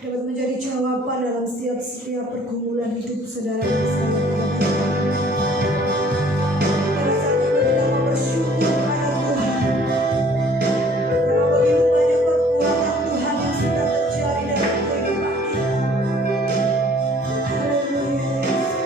dapat menjadi jawaban dalam setiap pergumulan hidup saudara dan saya. Pada saat ini kita mau bersyukur kepada Tuhan karena begitu banyak perbuatan Tuhan yang sudah terjadi dalam kehidupan kita. Haleluya Yesus.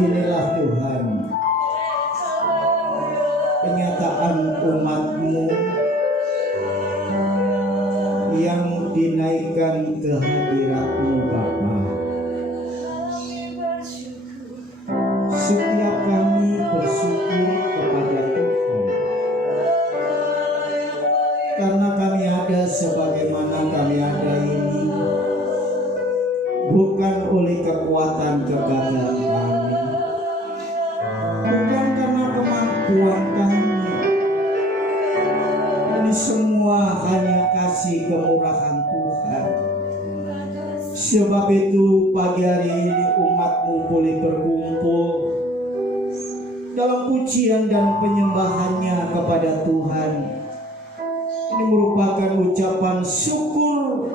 Inilah Tuhan, penyataan umat-Mu yang dinaikkan ke hadirat-Mu Bapa. Setiap kami bersyukur kepada Tuhan karena kami ada sebagaimana kami ada ini bukan oleh kekuatan kegagalan kami, bukan karena kemampuan kami. Ini semua hanya kasih kemurahan Tuhan. Sebab itu pagi hari ini umat-Mu boleh berkumpul dalam pujian dan penyembahannya kepada Tuhan. Ini merupakan ucapan syukur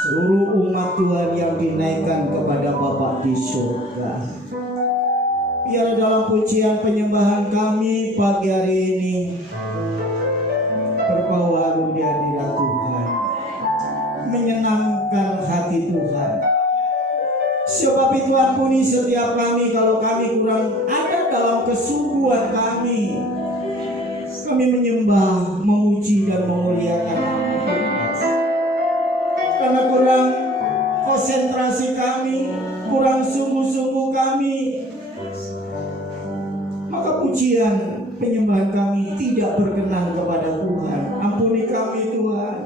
seluruh umat Tuhan yang dinaikkan kepada Bapa di surga. Biar dalam pujian penyembahan kami pagi hari ini berbau harum di hadirat Tuhan, menyenangkan hati Tuhan. Sebab itu ampuni setiap kami kalau kami kurang ada dalam kesungguhan kami menyembah, memuji dan memuliakan Tuhan. Karena kurang konsentrasi kami, kurang sungguh-sungguh kami, maka pujian penyembahan kami tidak berkenan kepada Tuhan. Ampuni kami Tuhan.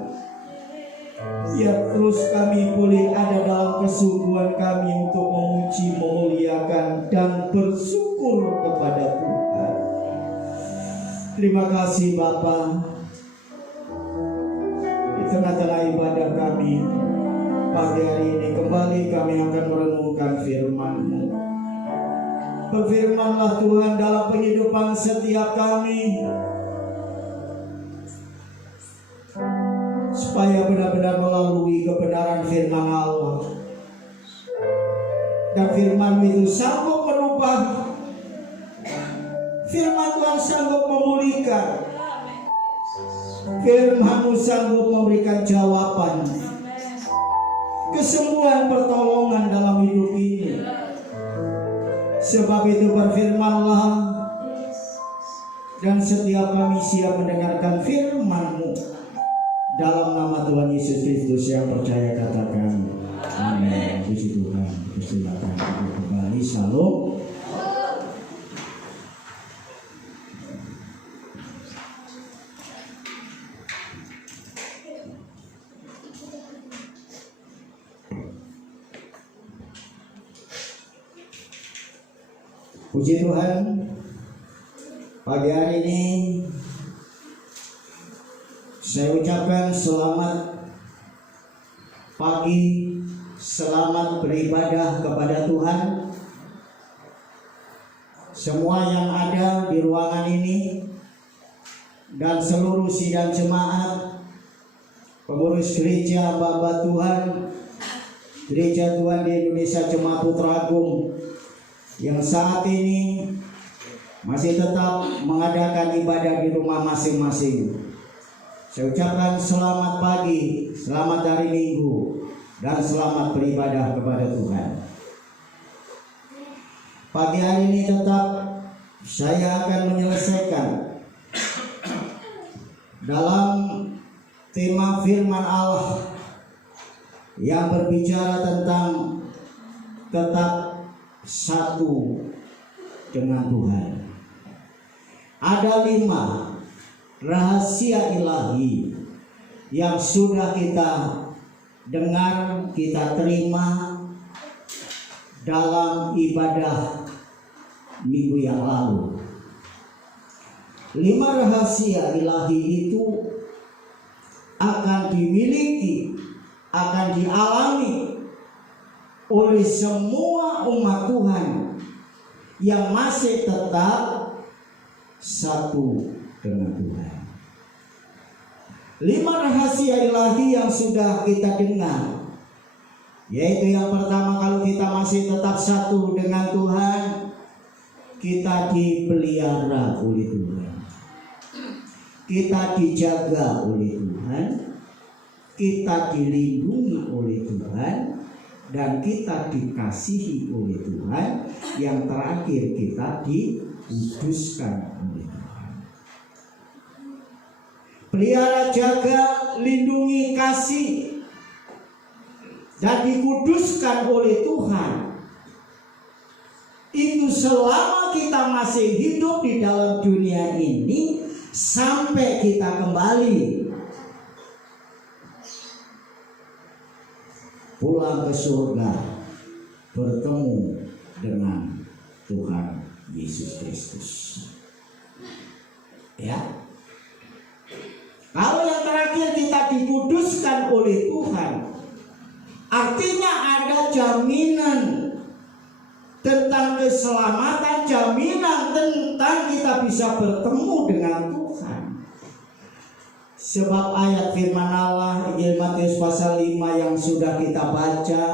Biar terus kami boleh ada dalam kesungguhan kami untuk memuji, memuliakan dan bersyukur kepada Tuhan. Terima kasih Bapa. Di tengah-tengah ibadah kami pagi hari ini kembali kami akan merenungkan firman-Mu. Berfirmanlah Tuhan dalam kehidupan setiap kami, supaya benar-benar melalui kebenaran firman Allah. Dan firman itu sanggup merubah. Firman Tuhan sanggup memulihkan. Firman-Mu sanggup memberikan jawaban, kesembuhan, pertolongan dalam hidup ini. Sebab itu berfirmanlah, dan setiap kami siap mendengarkan firman-Mu. Dalam nama Tuhan Yesus Kristus yang percaya katakan amin. Puji Tuhan. Silakan kita kembali. Shalom. Puji Tuhan. Pagi hari ini saya ucapkan selamat pagi, selamat beribadah kepada Tuhan. Semua yang ada di ruangan ini dan seluruh sidang jemaat, pengurus gereja, hamba Tuhan, gereja Tuhan di Indonesia Jemaat Putra Agung yang saat ini masih tetap mengadakan ibadah di rumah masing-masing. Saya ucapkan selamat pagi, selamat hari Minggu, dan selamat beribadah kepada Tuhan. Pagi hari ini tetap saya akan menyelesaikan dalam tema firman Allah yang berbicara tentang tetap satu dengan Tuhan. Ada 5 rahasia ilahi yang sudah kita dengar, kita terima dalam ibadah minggu yang lalu. 5 rahasia ilahi itu akan dimiliki, akan dialami oleh semua umat Tuhan yang masih tetap satu dengan Tuhan. 5 rahasia ilahi yang sudah kita dengar, yaitu yang pertama, kalau kita masih tetap satu dengan Tuhan, kita dipelihara oleh Tuhan. kita dijaga oleh Tuhan, kita dilindungi oleh Tuhan, dan kita dikasihi oleh Tuhan. Yang terakhir, kita dikuduskan oleh Tuhan. Pelihara, jaga, lindungi, kasih, dan dikuduskan oleh Tuhan. Itu selama kita masih hidup di dalam dunia ini, sampai kita kembali pulang ke surga, bertemu dengan Tuhan Yesus Kristus. Ya. Kalau yang terakhir kita dikuduskan oleh Tuhan, artinya ada jaminan tentang keselamatan, jaminan tentang kita bisa bertemu dengan Tuhan. Sebab ayat firman Allah Injil Matius pasal 5 yang sudah kita baca,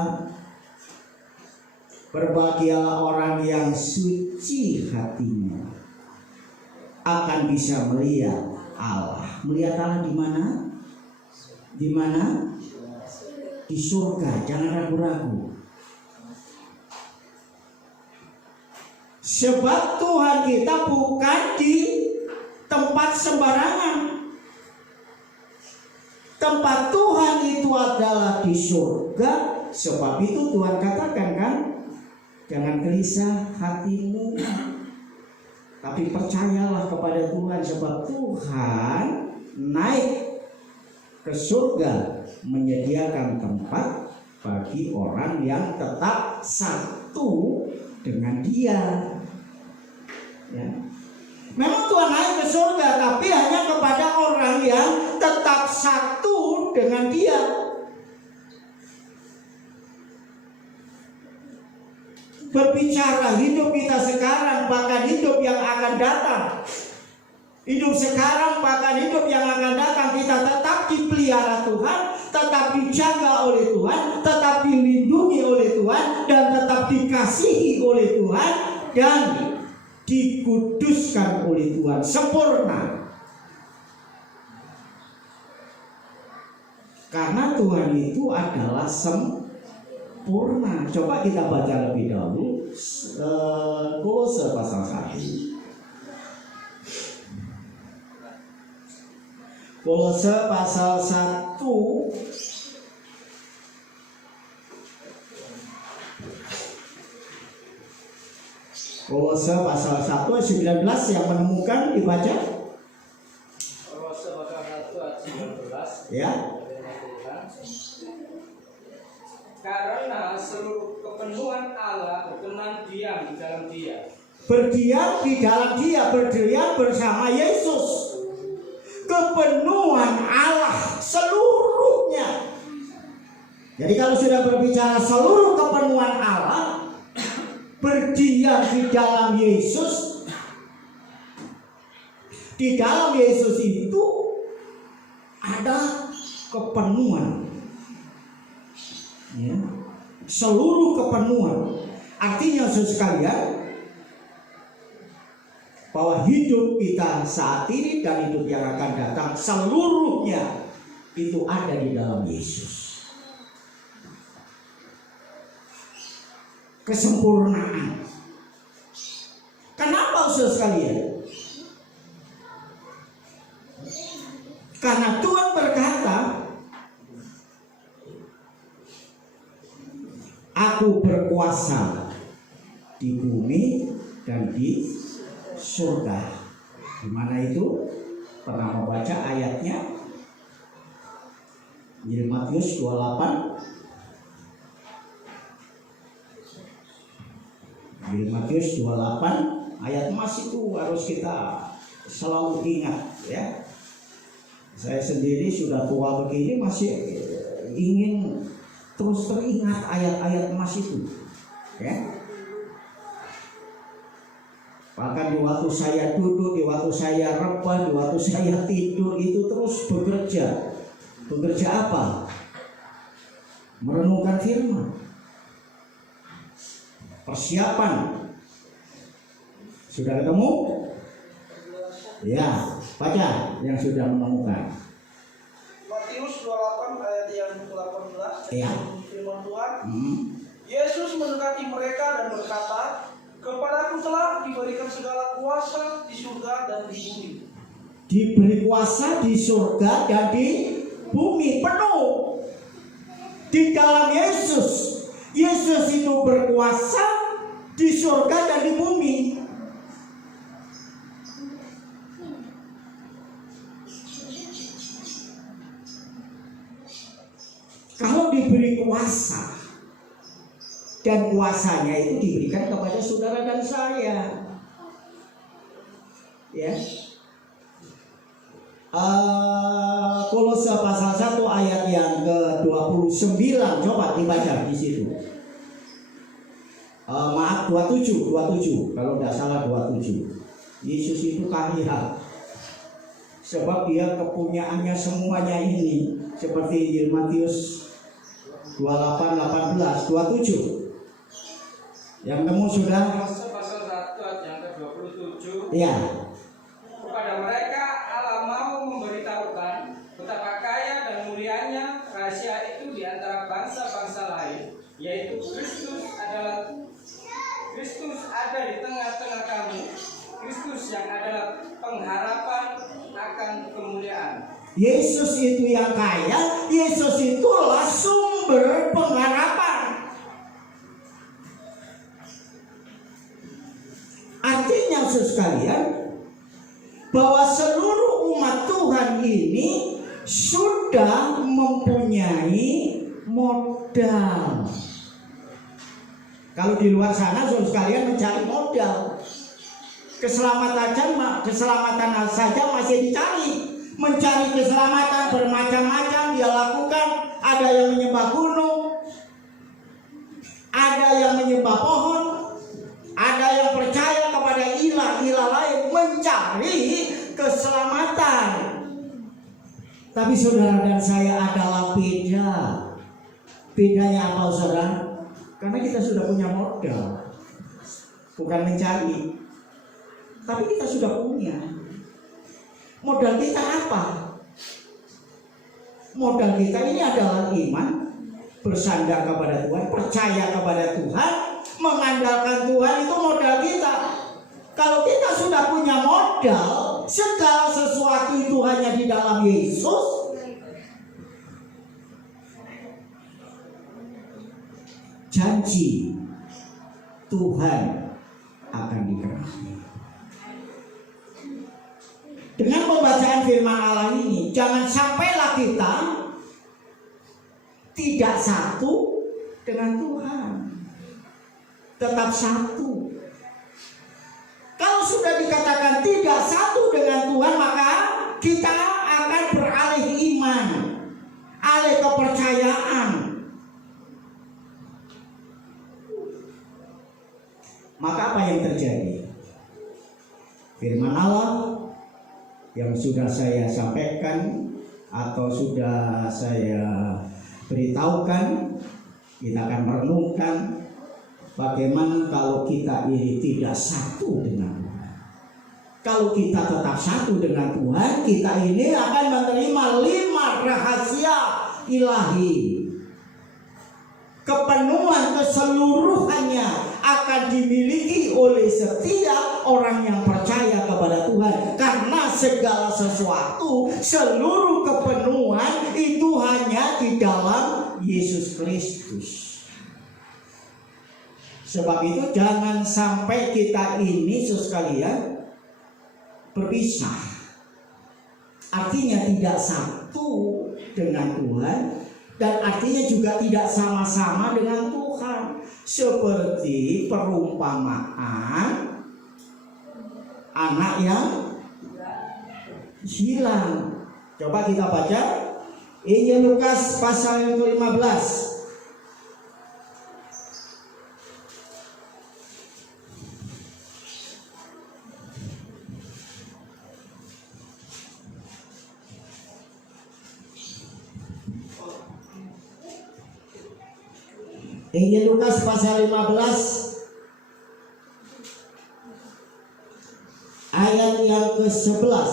berbahagialah orang yang suci hatinya, akan bisa melihat Allah. Melihat Allah di mana? Di mana? Di surga. Jangan ragu-ragu. Sebab Tuhan kita bukan di tempat sembarangan. Tempat Tuhan itu adalah di surga. Sebab itu Tuhan katakan kan, jangan gelisah hatimu, tapi percayalah kepada Tuhan. Sebab Tuhan naik ke surga menyediakan tempat bagi orang yang tetap satu dengan Dia. Ya. Memang Tuhan naik ke surga, tapi hanya kepada orang yang tetap satu dengan Dia. Berbicara hidup kita sekarang, bahkan hidup yang akan datang. Hidup sekarang, bahkan hidup yang akan datang, kita tetap dipelihara Tuhan, tetap dijaga oleh Tuhan, tetap dilindungi oleh Tuhan, dan tetap dikasihi oleh Tuhan, dan dikuduskan oleh Tuhan sempurna. Karena Tuhan itu adalah sempurna. Coba kita baca lebih dahulu Kolose pasal 1. Kolose pasal 1 Kolose pasal 1 ayat 19 yang menemukan dibaca. Kolose pasal 1 ayat 19. Ya. Karena seluruh kepenuhan Allah berkenan diam di dalam Dia. Berdiam di dalam Dia, berdiam bersama Yesus. Kepenuhan Allah seluruhnya. Jadi kalau sudah berbicara seluruh kepenuhan Allah, berdiam di dalam Yesus. Di dalam Yesus itu ada kepenuhan. Ya. Seluruh kepenuhan. Artinya saudara sekalian, bahwa hidup kita saat ini dan hidup yang akan datang seluruhnya itu ada di dalam Yesus. Kesempurnaan. Kenapa saudara sekalian? Karena Tuhan berkata, aku berkuasa di bumi dan di surga. Di mana itu? Pernah membaca ayatnya? Injil Matius 28. Injil Matius 28 ayat emas itu harus kita selalu ingat, ya. Saya sendiri sudah tua begini masih ingin terus teringat ayat-ayat emas itu, ya. Bahkan di waktu saya duduk, di waktu saya rebahan, di waktu saya tidur itu terus bekerja. Bekerja apa? Merenungkan firman. Persiapan. Sudah ketemu? Ya. Baca yang sudah menemukan. Matius 28 ayat yang ke-18. Iya. Firman Tuhan. Yesus mendekati mereka dan berkata, "Kepadaku telah diberikan segala kuasa di surga dan di bumi." Diberi kuasa di surga dan di bumi, penuh di dalam Yesus. Yesus itu berkuasa di surga dan di bumi. Kalau diberi kuasa, dan kuasanya itu diberikan kepada saudara dan saya, ya. Kolose pasal 1 ayat yang ke-29, coba dibaca di situ. Maaf, 27 kalau tidak salah 27. Yesus itu kaya, sebab dia kepunyaannya semuanya ini, seperti Injil Matius 28, 18, 27. Yang temu sudah? Pasal 1 ayat yang ke-27. Iya. Kepada mereka Allah mau memberitahukan betapa kaya dan mulianya rahasia itu di antara bangsa-bangsa lain, yaitu Kristus ada di tengah-tengah kamu, Kristus yang adalah pengharapan akan kemuliaan. Yesus itu yang kaya, Yesus itulah sumber pengharapan. Artinya sekalian, bahwa seluruh umat Tuhan ini sudah mempunyai modal. Kalau di luar sana saudara sekalian mencari modal, keselamatan saja masih dicari. Mencari keselamatan bermacam-macam dia lakukan. Ada yang menyembah gunung, ada yang menyembah pohon, ada yang percaya kepada ilah-ilah lain, mencari keselamatan. Tapi saudara dan saya adalah beda. Bedanya apa saudara? Karena kita sudah punya modal, bukan mencari, tapi kita sudah punya. Modal kita apa? Modal kita ini adalah iman, bersandar kepada Tuhan, percaya kepada Tuhan, mengandalkan Tuhan, itu modal kita. Kalau kita sudah punya modal, segala sesuatu itu hanya di dalam Yesus, janji Tuhan akan digenapi. Dengan pembacaan firman Allah ini, jangan sampailah kita tidak satu dengan Tuhan. Tetap satu. Kalau sudah dikatakan tidak satu dengan Tuhan, maka kita akan beralih iman, alih kepercayaan. Maka apa yang terjadi? Firman Allah yang sudah saya sampaikan atau sudah saya beritahukan, kita akan merenungkan bagaimana kalau kita ini tidak satu dengan Tuhan. Kalau kita tetap satu dengan Tuhan, kita ini akan menerima 5 rahasia ilahi. Kepenuhan keseluruhannya akan dimiliki oleh setiap orang yang percaya kepada Tuhan. Karena segala sesuatu, seluruh kepenuhan itu hanya di dalam Yesus Kristus. Sebab itu jangan sampai kita ini sekalian berpisah. Artinya tidak satu dengan Tuhan, dan artinya juga tidak sama-sama dengan Tuhan. Seperti perumpamaan anak yang hilang. Coba kita baca Injil Lukas pasal yang ke-15. Injil Lukas pasal 15 ayat yang ke-11.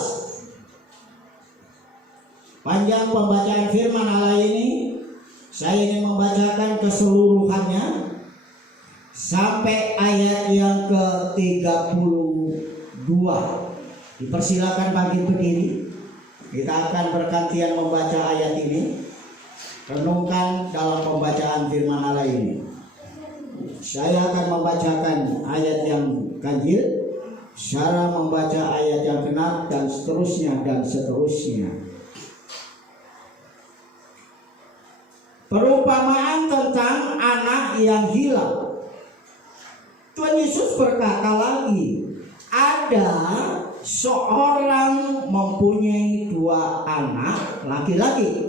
Panjang pembacaan firman Allah ini, saya ingin membacakan keseluruhannya sampai ayat yang ke-32. Dipersilakan bangkit berdiri. Kita akan bergantian membaca ayat ini. Renungkan dalam pembacaan firman Allah ini. Saya akan membacakan ayat yang ganjil, Sarah membaca ayat yang genap, dan seterusnya dan seterusnya. Perumpamaan tentang anak yang hilang. Tuhan Yesus berkata lagi, ada seorang mempunyai 2 anak laki-laki.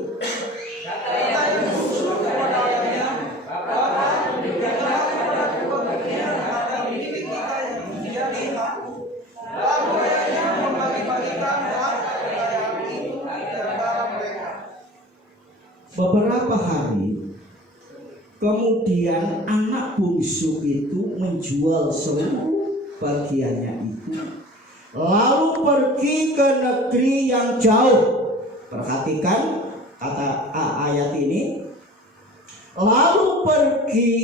Beberapa hari kemudian anak bungsu itu menjual seluruh bagiannya itu, lalu pergi ke negeri yang jauh. Perhatikan kata ayat ini, lalu pergi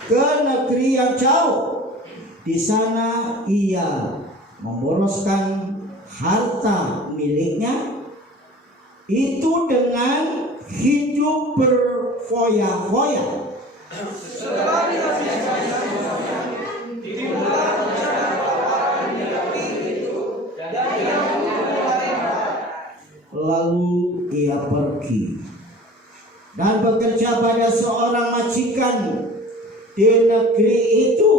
ke negeri yang jauh. Di sana ia memboroskan harta miliknya itu dengan hidup berfoya-foya. Setelah dihabiskannya, timbullah rencana kelaparan di negeri itu, dan ia mulai marah. Lalu ia pergi dan bekerja pada seorang majikan di negeri itu.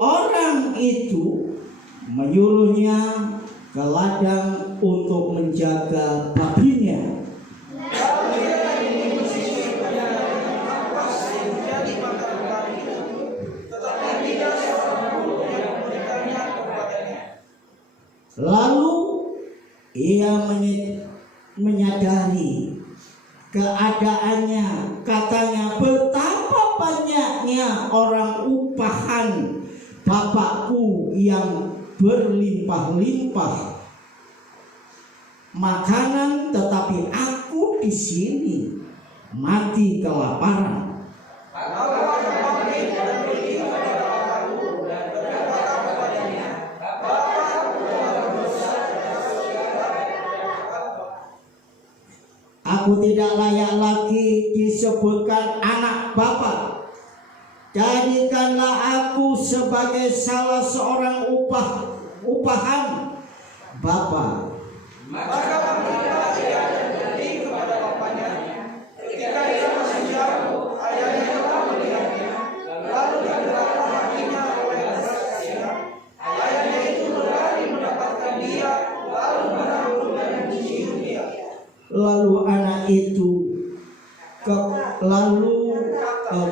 Orang itu menyuruhnya ke ladang untuk menjaga babinya. Lalu ia menyadari keadaannya, katanya, betapa banyaknya orang upahan bapakku yang berlimpah-limpah makanan, tetapi aku di sini mati kelaparan. Aku tidak layak lagi disebutkan anak Bapa. Jadikanlah aku sebagai salah seorang upahan Bapa. Maka bangkitlah ia dan pergi kepada bapaknya. Ketika ia masih jauh, ayahnya telah melihatnya. Lalu digeraklah hatinya oleh belas kasihan. Ayahnya itu berlari mendapatkan dia, lalu merangkul dan mencium dia. Lalu anak itu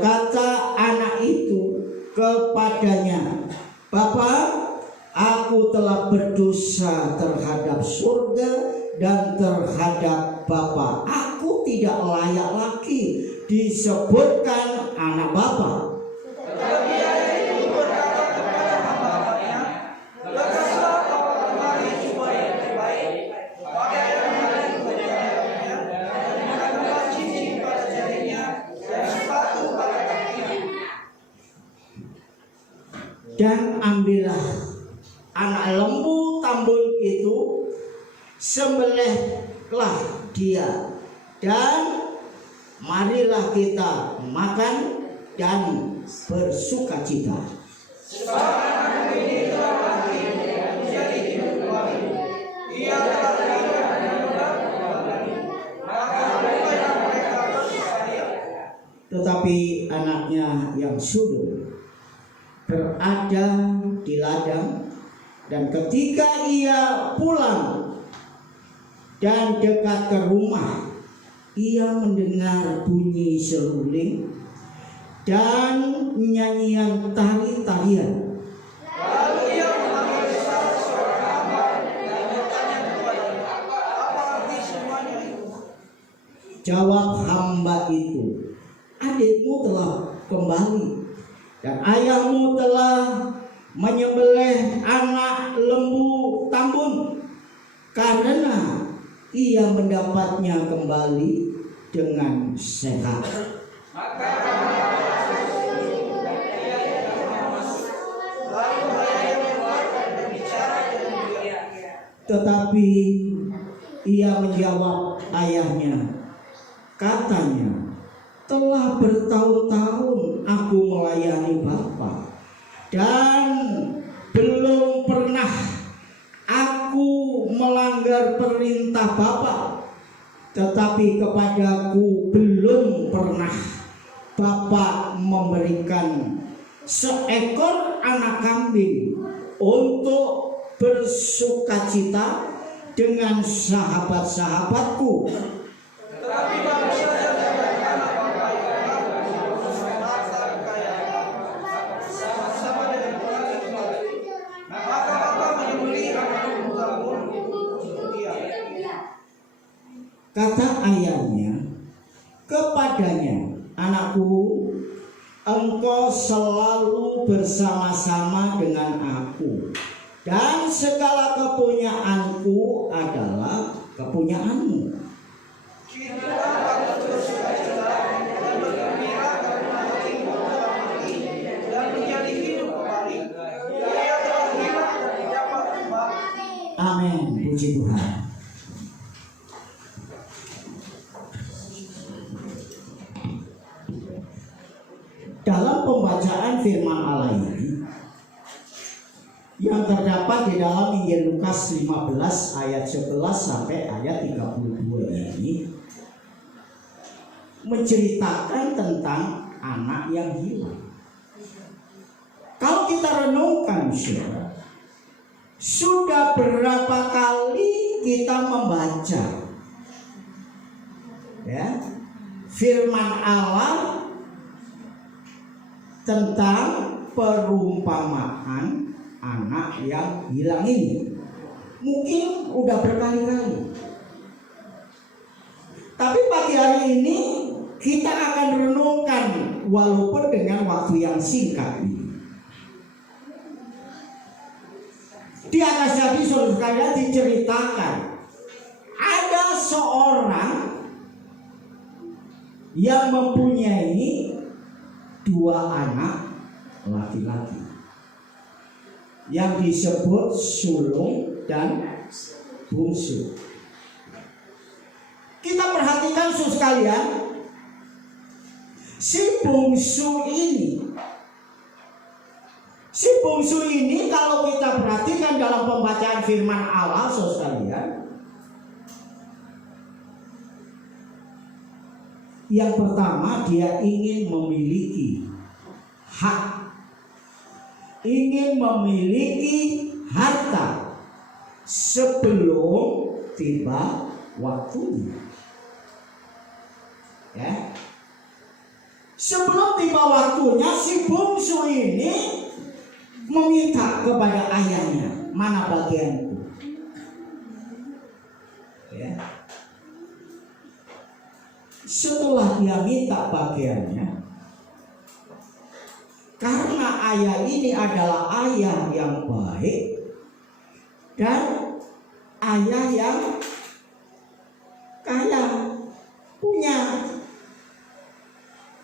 kata anak itu kepadanya, Bapa, aku telah berdosa terhadap surga dan terhadap Bapa. Aku tidak layak lagi disebutkan anak Bapa. Tetapi ayah itu berkata kepada hamba-hambanya, lekaslah bawa kemari jubah yang terbaik, pakaian yang terbaiknya, dan kenakanlah cincin pada jarinya, dan sepatu pada kakinya. Dan ambillah anak lembu tambun itu, sembelihlah dia, dan marilah kita makan dan bersukacita. Sebab anak ini telah mati menjadi hidup kembali. Ia telah tinggal dan berat kembali. Maka mulailah mereka bersukaria. Tetapi anaknya yang sulung berada di ladang, dan ketika ia pulang dan dekat ke rumah, ia mendengar bunyi seruling dan nyanyian tari-tarian. Lalu ia memanggil salah seorang hamba dan bertanya kepadanya, apa arti semuanya itu? Jawab hamba itu, adikmu telah kembali dan ayahmu telah menyembelih anak lembu tambun, karena ia mendapatnya kembali dengan sehat. Maka Lalu ayahnya keluar dan berbicara dengan dia. Tetapi ia menjawab ayahnya, katanya, telah bertahun-tahun aku melayani Bapa dan belum pernah aku melanggar perintah Bapa. Tetapi kepadaku belum pernah Bapa memberikan seekor anak kambing untuk bersukacita dengan sahabat-sahabatku. Tetapi baru saja dari anak Bapa yang harta kekayaan sama-sama dengan orang itu. Maka Bapa menyembelih anak unta-unggun untuk dia. Kata ayahnya kepadanya, anakku, engkau selalu bersama-sama dengan aku, dan segala kepunyaanku adalah kepunyaanmu. Kita patut bersukacita dan bergembira karena hatimu telah mati dan menjadi hidup kembali. Ia telah hilang dan dapat kembali. Amin, puji Tuhan. Dalam pembacaan firman Allah ini yang terdapat di dalam Injil Lukas 15 ayat 11 sampai ayat 32 ini menceritakan tentang anak yang hilang. Kalau kita renungkan, saudara, sudah berapa kali kita membaca ya firman Allah tentang perumpamaan anak yang hilang ini? Mungkin udah berkali-kali. Tapi pagi hari ini kita akan renungkan walaupun dengan waktu yang singkat ini. Di atas tadi saudara diceritakan ada seorang yang mempunyai dua anak laki-laki yang disebut sulung dan bungsu. Kita perhatikan saudara sekalian, si bungsu ini kalau kita perhatikan dalam pembacaan firman Allah saudara sekalian, yang pertama dia ingin memiliki hak, ingin memiliki harta sebelum tiba waktunya. Ya. Sebelum tiba waktunya, si bungsu ini meminta kepada ayahnya, mana bagianku? Ya. Setelah dia minta bagiannya, karena ayah ini adalah ayah yang baik dan ayah yang kaya, punya.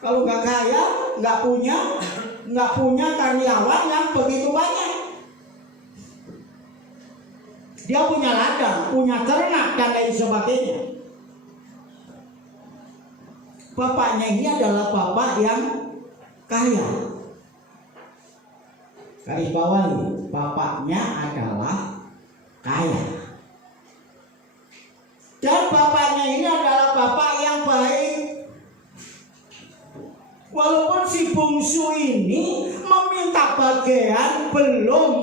Kalau nggak kaya, nggak punya karyawan yang begitu banyak. Dia punya ladang, punya ternak dan lain sebagainya. Bapaknya ini adalah bapak yang kaya. Garis bawahi, bapaknya adalah kaya. Dan bapaknya ini adalah bapak yang baik. Walaupun si bungsu ini meminta bagian, belum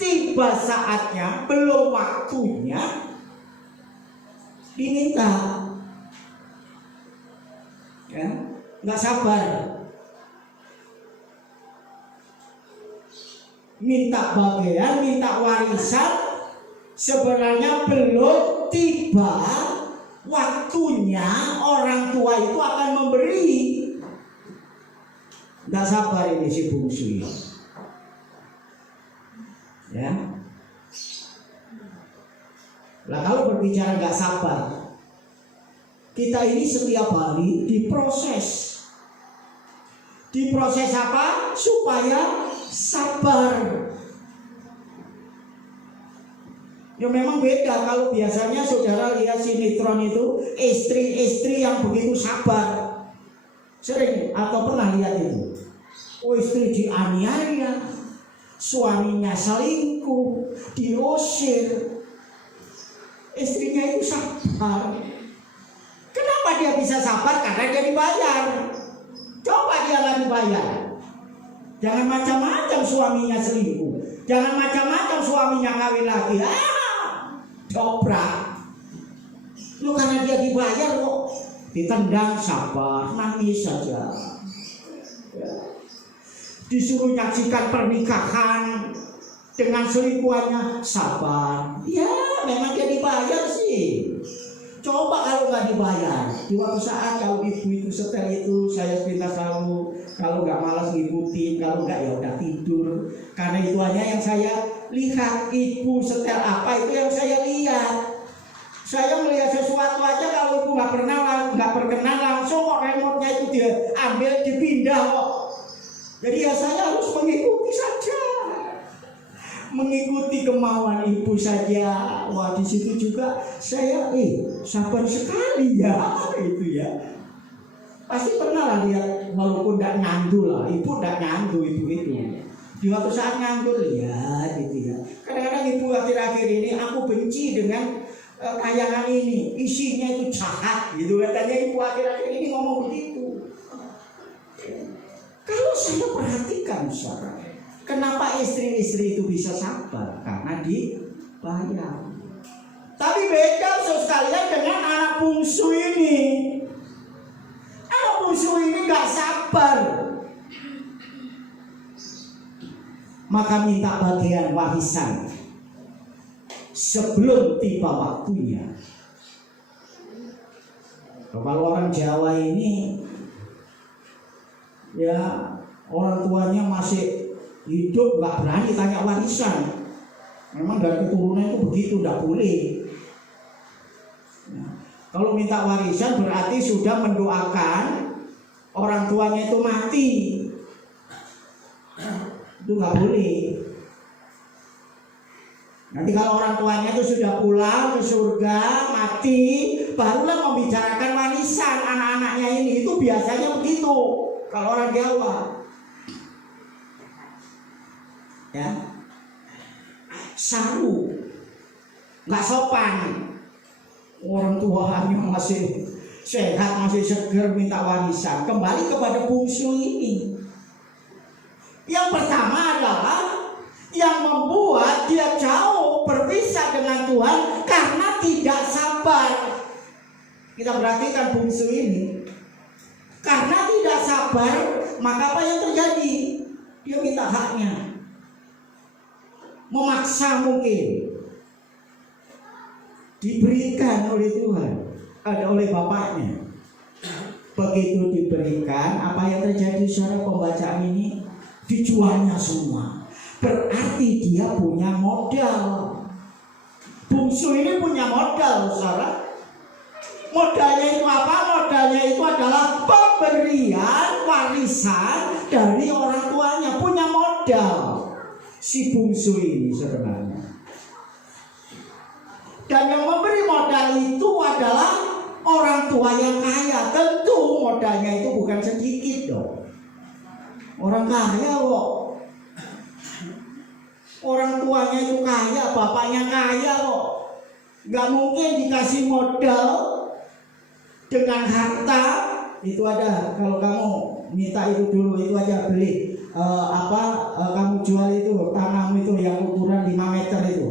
tiba saatnya, belum waktunya diminta. Ya, nggak sabar, minta bagian, minta warisan, sebenarnya belum tiba waktunya orang tua itu akan memberi. Nggak sabar ini si bungsu ini. Ya. Nah kalau berbicara nggak sabar, kita ini setiap hari diproses. Diproses apa? Supaya sabar. Ya memang beda kalau biasanya saudara lihat sinetron itu istri-istri yang begitu sabar. Sering atau pernah lihat itu? Oh, istri dianiaya, suaminya selingkuh, diusir. Istrinya itu sabar. Kenapa dia bisa sabar? Karena dia dibayar. Coba dia nggak dibayar. Jangan macam-macam suaminya selingkuh. Jangan macam-macam suaminya kawin lagi. Dobrak. Lu karena dia dibayar kok ditendang, sabar, nangis saja. Disuruh nyaksikan pernikahan dengan selingkuhannya, sabar. Ya memang dia dibayar sih. Coba kalau nggak dibayar, di waktu saat kalau ibu itu setel itu, saya minta selalu, kalau nggak malas ngikutin, kalau nggak ya udah tidur. Karena itu hanya yang saya lihat, ibu setel apa itu yang saya lihat. Saya melihat sesuatu aja kalau ibu nggak berkenan langsung kok remote-nya itu dia ambil dipindah kok. Jadi ya saya harus mengikuti saja. Mengikuti kemauan ibu saja. Wah, di situ juga saya sabar sekali ya itu ya. Pasti pernah lah lihat, walaupun tidak nyandu lah, ibu tidak nyandu ibu itu. Di waktu saat nyandu lihat gitu ya. Kadang-kadang ibu akhir-akhir ini aku benci dengan tayangan ini, isinya itu jahat gitu katanya ibu akhir-akhir ini ngomong begitu. Kalau saya perhatikan saudara, kenapa istri-istri itu bisa sabar? Karena dibayar. Tapi beda sekalian dengan anak bungsu ini. Anak bungsu ini gak sabar. Maka minta bagian warisan sebelum tiba waktunya. Kalau orang Jawa ini, ya orang tuanya masih hidup nggak berani tanya warisan. Memang dari keturunan itu begitu, nggak boleh. Nah, kalau minta warisan berarti sudah mendoakan orang tuanya itu mati. Itu nggak boleh. Nanti kalau orang tuanya itu sudah pulang ke surga, mati, barulah membicarakan warisan anak-anaknya ini. Itu biasanya begitu kalau orang Jawa. Ya, saru, nggak sopan. Orang tuanya masih sehat, masih seger minta warisan. Kembali kepada bungsu ini. Yang pertama adalah yang membuat dia jauh berpisah dengan Tuhan karena tidak sabar. Kita perhatikan bungsu ini. Karena tidak sabar, maka apa yang terjadi? Dia minta haknya. Memaksa mungkin. Diberikan oleh Tuhan, oleh bapaknya. Begitu diberikan, apa yang terjadi secara pembacaan ini? Dijualnya semua. Berarti dia punya modal. Bungsu ini punya modal, saudara. Modalnya itu apa? Modalnya itu adalah pemberian warisan dari orang tuanya. Punya modal si bungsu ini sebenarnya. Dan yang memberi modal itu adalah orang tua yang kaya. Tentu modalnya itu bukan sedikit dong. Orang kaya kok. Orang tuanya itu kaya, bapaknya kaya kok. Gak mungkin dikasih modal dengan harta. Itu ada, kalau kamu minta itu dulu, itu aja beli kamu jual itu tanahmu itu yang ukuran 5 meter itu.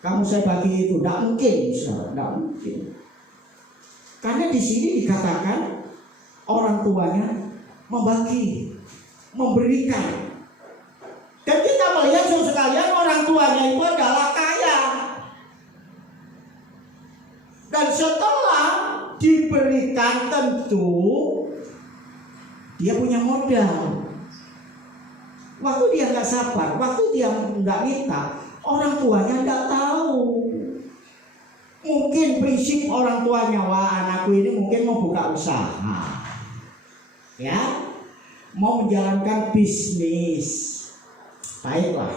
Kamu saya bagi itu, gak mungkin, gak mungkin. Karena di sini dikatakan orang tuanya membagi, memberikan. Dan kita melihat sekalian orang tuanya itu adalah kaya. Dan setelah diberikan tentu dia punya modal. Waktu dia nggak sabar, waktu dia nggak minta, orang tuanya nggak tahu. Mungkin prinsip orang tuanya, wah anakku ini mungkin mau buka usaha, ya, mau menjalankan bisnis. Baiklah,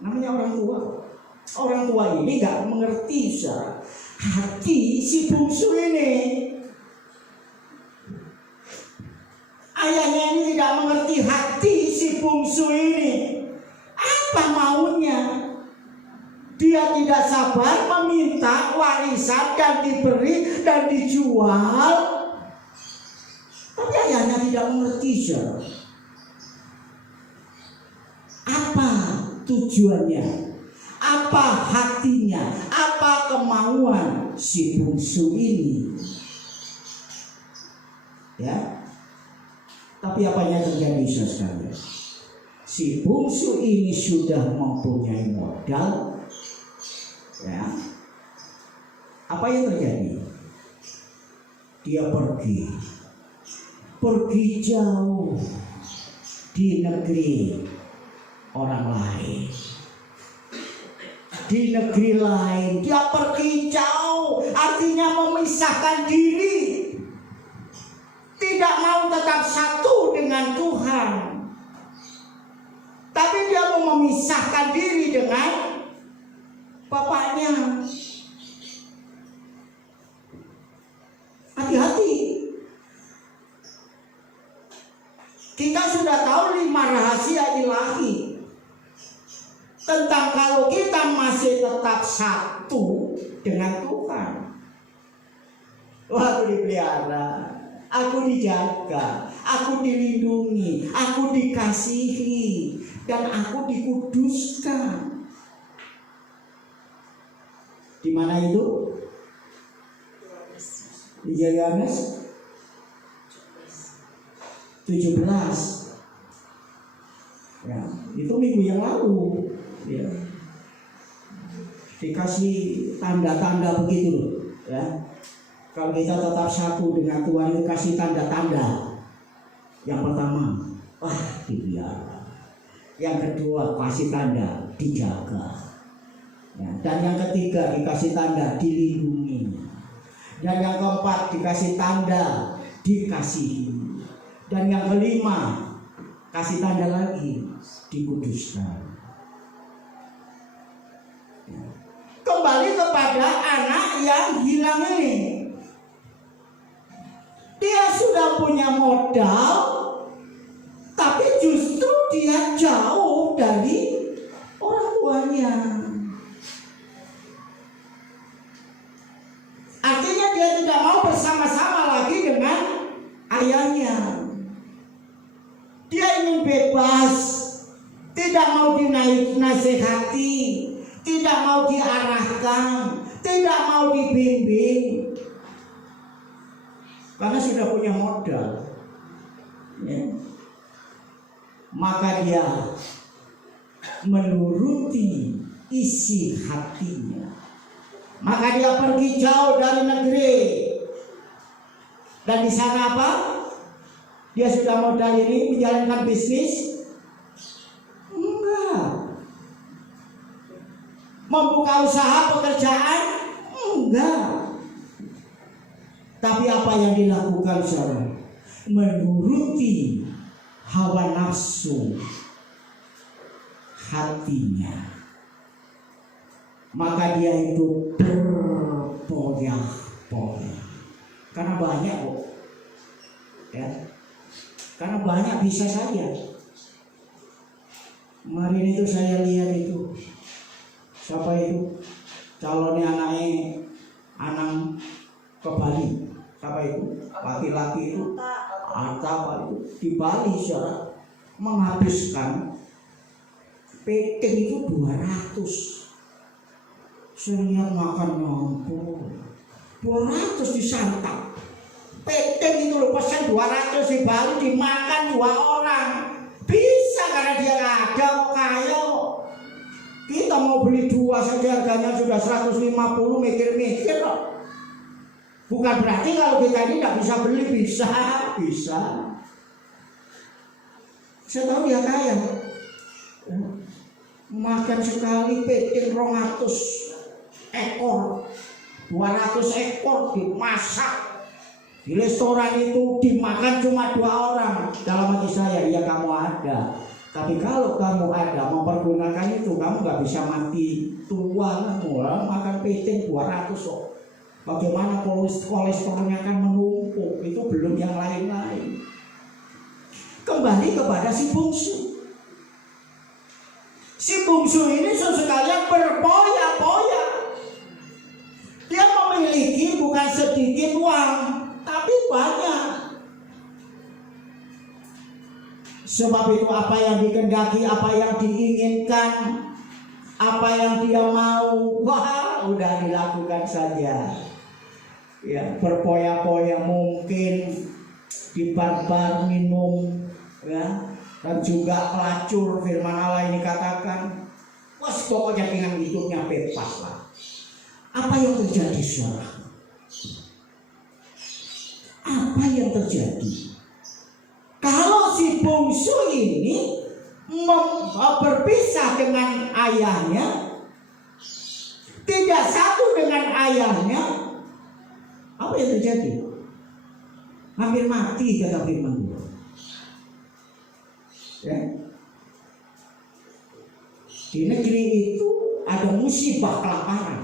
namanya orang tua. Orang tua ini gak mengerti secara hati si bungsu ini. Ayahnya ini tidak mengerti hati si bungsu ini. Apa maunya? Dia tidak sabar meminta warisan dan diberi dan dijual. Tapi ayahnya tidak mengerti. Apa tujuannya? Apa hatinya? Apa kemauan si bungsu ini? Ya. Tapi apa yang terjadi sekalian? Si bungsu ini sudah mempunyai modal. Ya. Apa yang terjadi? Dia pergi jauh di negeri orang lain. Di negeri lain dia pergi jauh, artinya memisahkan diri, tidak mau tetap satu dengan Tuhan, tapi dia mau memisahkan diri dengan bapaknya. Hati-hati. Kita sudah tahu 5 rahasia ilahi tentang kalau kita masih tetap satu dengan Tuhan. Wah, aku dipelihara, aku dijaga, aku dilindungi, aku dikasihi, dan aku dikuduskan. Di mana itu? Di Yohanes 17. Ya, itu minggu yang lalu. Ya. Dikasih tanda-tanda begitu loh, ya. Kalau kita tetap satu dengan Tuhan itu kasih tanda-tanda. Yang pertama, wah dipelihara. Yang kedua kasih tanda, dijaga. Ya. Dan yang ketiga dikasih tanda, dilindungi. Dan yang keempat dikasih tanda, dikasihi. Dan yang kelima kasih tanda lagi, dikuduskan. Kembali kepada anak yang hilang ini. Dia sudah punya modal, tapi justru dia jauh dari orang tuanya. Artinya dia tidak mau bersama-sama lagi dengan ayahnya. Dia ingin bebas, tidak mau dinasihati, tidak mau diarahkan, tidak mau dibimbing, karena sudah punya modal. Ya. Maka dia menuruti isi hatinya. Maka dia pergi jauh dari negeri. Dan di sana apa? Dia sudah modal ini menjalankan bisnis? Enggak. Membuka usaha pekerjaan? Enggak. Tapi apa yang dilakukan saudara? Menuruti hawa nafsu hatinya. Maka dia itu berpoya-poya. Karena banyak kok. Ya. Karena banyak bisa saja. Kemarin itu saya lihat itu. Siapa itu? Calonnya anaknya Anang ke Bali. Siapa itu? Laki-laki itu. Apa itu? Di Bali saudara menghabiskan peting itu 200. Saya lihat makan mampu 200 disantap. Peting itu loh, pesan 200 di Bali dimakan 2 orang. Bisa karena dia ada kaya. Kita mau beli 2 saja harganya sudah 150, mikir-mikir loh. Bukan berarti kalau kita ini tidak bisa beli, bisa. Saya tahu dia kaya. Makan sekali peting 200 ekor 200 ekor dimasak di restoran itu, dimakan cuma 2 orang. Dalam hati saya, ya kamu ada. Tapi kalau kamu ada mempergunakan itu, kamu nggak bisa mati tua. Kamu makan piting 200 kok. Bagaimana kolesterolnya kan menumpuk, itu belum yang lain-lain. Kembali kepada si bungsu. Si bungsu ini sekalian berpoya-poya. Dia memiliki bukan sedikit uang, tapi banyak. Sebab itu apa yang dikehendaki, apa yang diinginkan, apa yang dia mau, wah udah dilakukan saja. Ya, berpoya-poya mungkin di bar-bar minum, ya. Dan juga pelacur, firman Allah ini katakan, wes pokoknya dengan hidupnya bebas lah. Apa yang terjadi saudara? Apa yang terjadi? Kalau si bungsu ini berpisah dengan ayahnya, tidak satu dengan ayahnya, apa yang terjadi? Hampir mati kata firman Tuhan. Ya. Di negeri itu ada musibah kelaparan,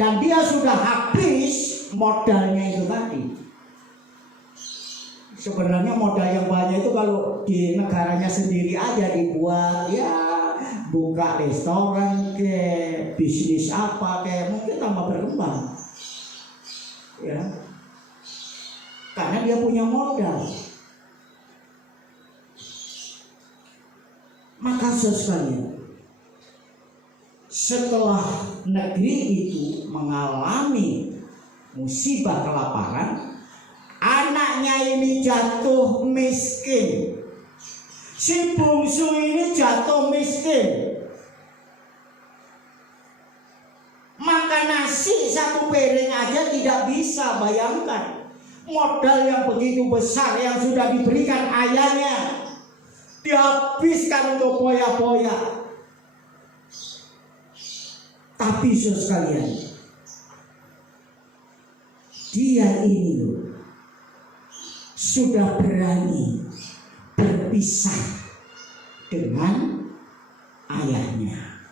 dan dia sudah habis modalnya itu tadi. Sebenarnya modal yang banyak itu kalau di negaranya sendiri aja dibuat, ya buka restoran ke bisnis apa kayak mungkin tambah berkembang, ya, karena dia punya modal. Maka sekalian, setelah negeri itu mengalami musibah kelaparan, anaknya ini jatuh miskin. Si bungsu ini jatuh miskin. Makan nasi 1 piring aja tidak bisa, bayangkan. Modal yang begitu besar yang sudah diberikan ayahnya dihabiskan untuk poya-poya. Tapi sekalian, dia ini loh sudah berani berpisah dengan ayahnya.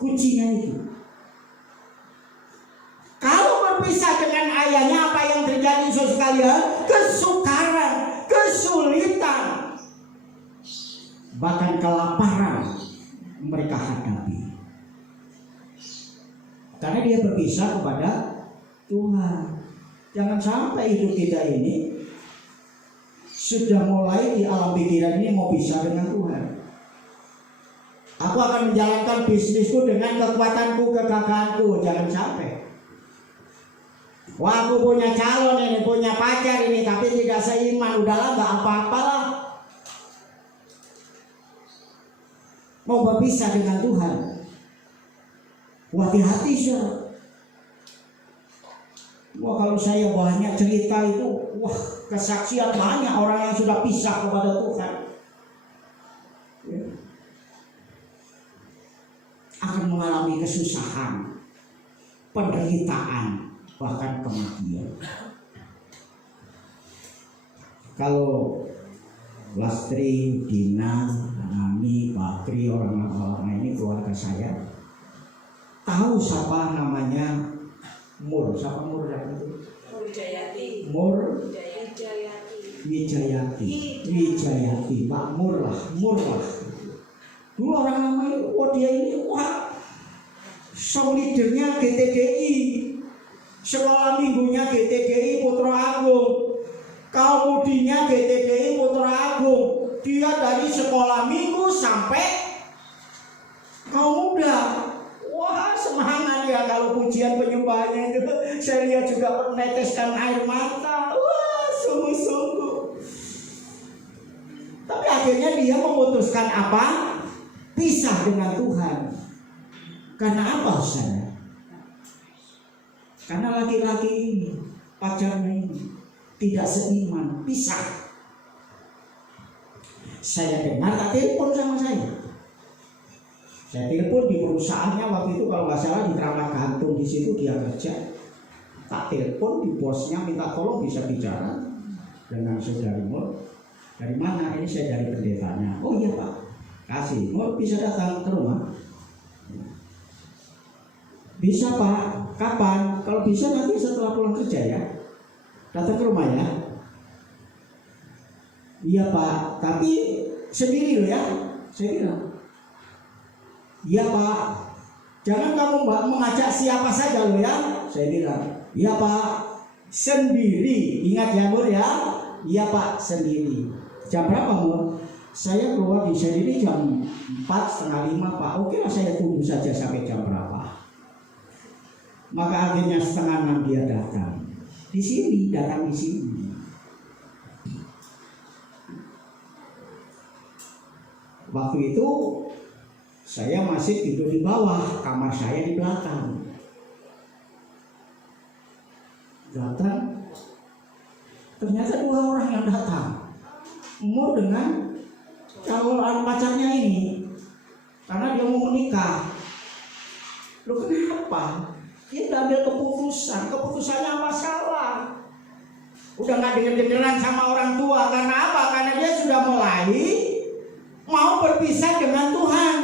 Kuncinya itu, kalau berpisah dengan ayahnya, apa yang terjadi saudara sekalian? Kesukaran, kesulitan, bahkan kelaparan mereka hadapi. Karena dia berpisah kepada Tuhan. Jangan sampai hidup kita ini sudah mulai di alam pikiran ini mau pisah dengan Tuhan. Aku akan menjalankan bisnisku dengan kekuatanku, kegagahanku. Jangan sampai. Wah, aku punya calon ini, punya pacar ini, tapi tidak seiman. Udahlah, gak apa-apalah. Mau berpisah dengan Tuhan. Hati-hati saudara. Wah, kalau saya banyak cerita itu, wah, kesaksian banyak orang yang sudah pisah kepada Tuhan. Ya. Akan mengalami kesusahan, penderitaan, bahkan kematian. Kalau Lastri, Dina, Nami, Bakri, orang-orang ini keluarga saya tahu siapa namanya Mur, siapa Mur itu? Wijayati. Mur Wijayati. Wijayati, Pak Mur lah. Dulu orang namanya, wah dia ini, wah, song leadernya GTDI, sekolah minggunya GTDI Putra Agung, kaum mudinya GTDI Putra Agung. Dia dari sekolah minggu sampai kaum muda. Wah, semangat ya kalau pujian penyembahannya itu. Saya lihat juga meneteskan air mata. Wah, sungguh-sungguh. Tapi akhirnya dia memutuskan apa? Pisah dengan Tuhan. Karena apa saya? Karena laki-laki ini, pacarnya ini tidak seiman, pisah. Saya dengar tak telepon sama saya. Saya telepon di perusahaannya waktu itu kalau nggak salah di Kramat Gantung, di situ dia kerja. Tak telepon di bosnya minta tolong bisa bicara dengan saudari Mur. Dari mana? Ini saya dari pendetanya. Oh iya Pak, kasih. Mur bisa datang ke rumah? Bisa Pak. Kapan? Kalau bisa nanti setelah pulang kerja ya. Datang ke rumah ya. Iya Pak, tapi sendiri loh ya. Saya bilang. Iya Pak, jangan kamu mengajak siapa saja loh ya. Saya bilang, iya Pak, sendiri. Ingat ya Mur ya. Iya Pak, sendiri. Jam berapa Mur? Saya keluar di sini jam 4:30 Pak. Oke lah, saya tunggu saja sampai jam berapa. Maka akhirnya 5:30 dia datang. Di sini, datang di sini. Waktu itu saya masih tidur di bawah, kamar saya di belakang. Datang, ternyata 2 orang yang datang. Mur dengan calon pacarnya ini, karena dia mau menikah. Loh kenapa? Dia udah ambil keputusannya apa salah? Udah nggak denger-dengeran sama orang tua, karena apa? Karena dia sudah mulai mau berpisah dengan Tuhan.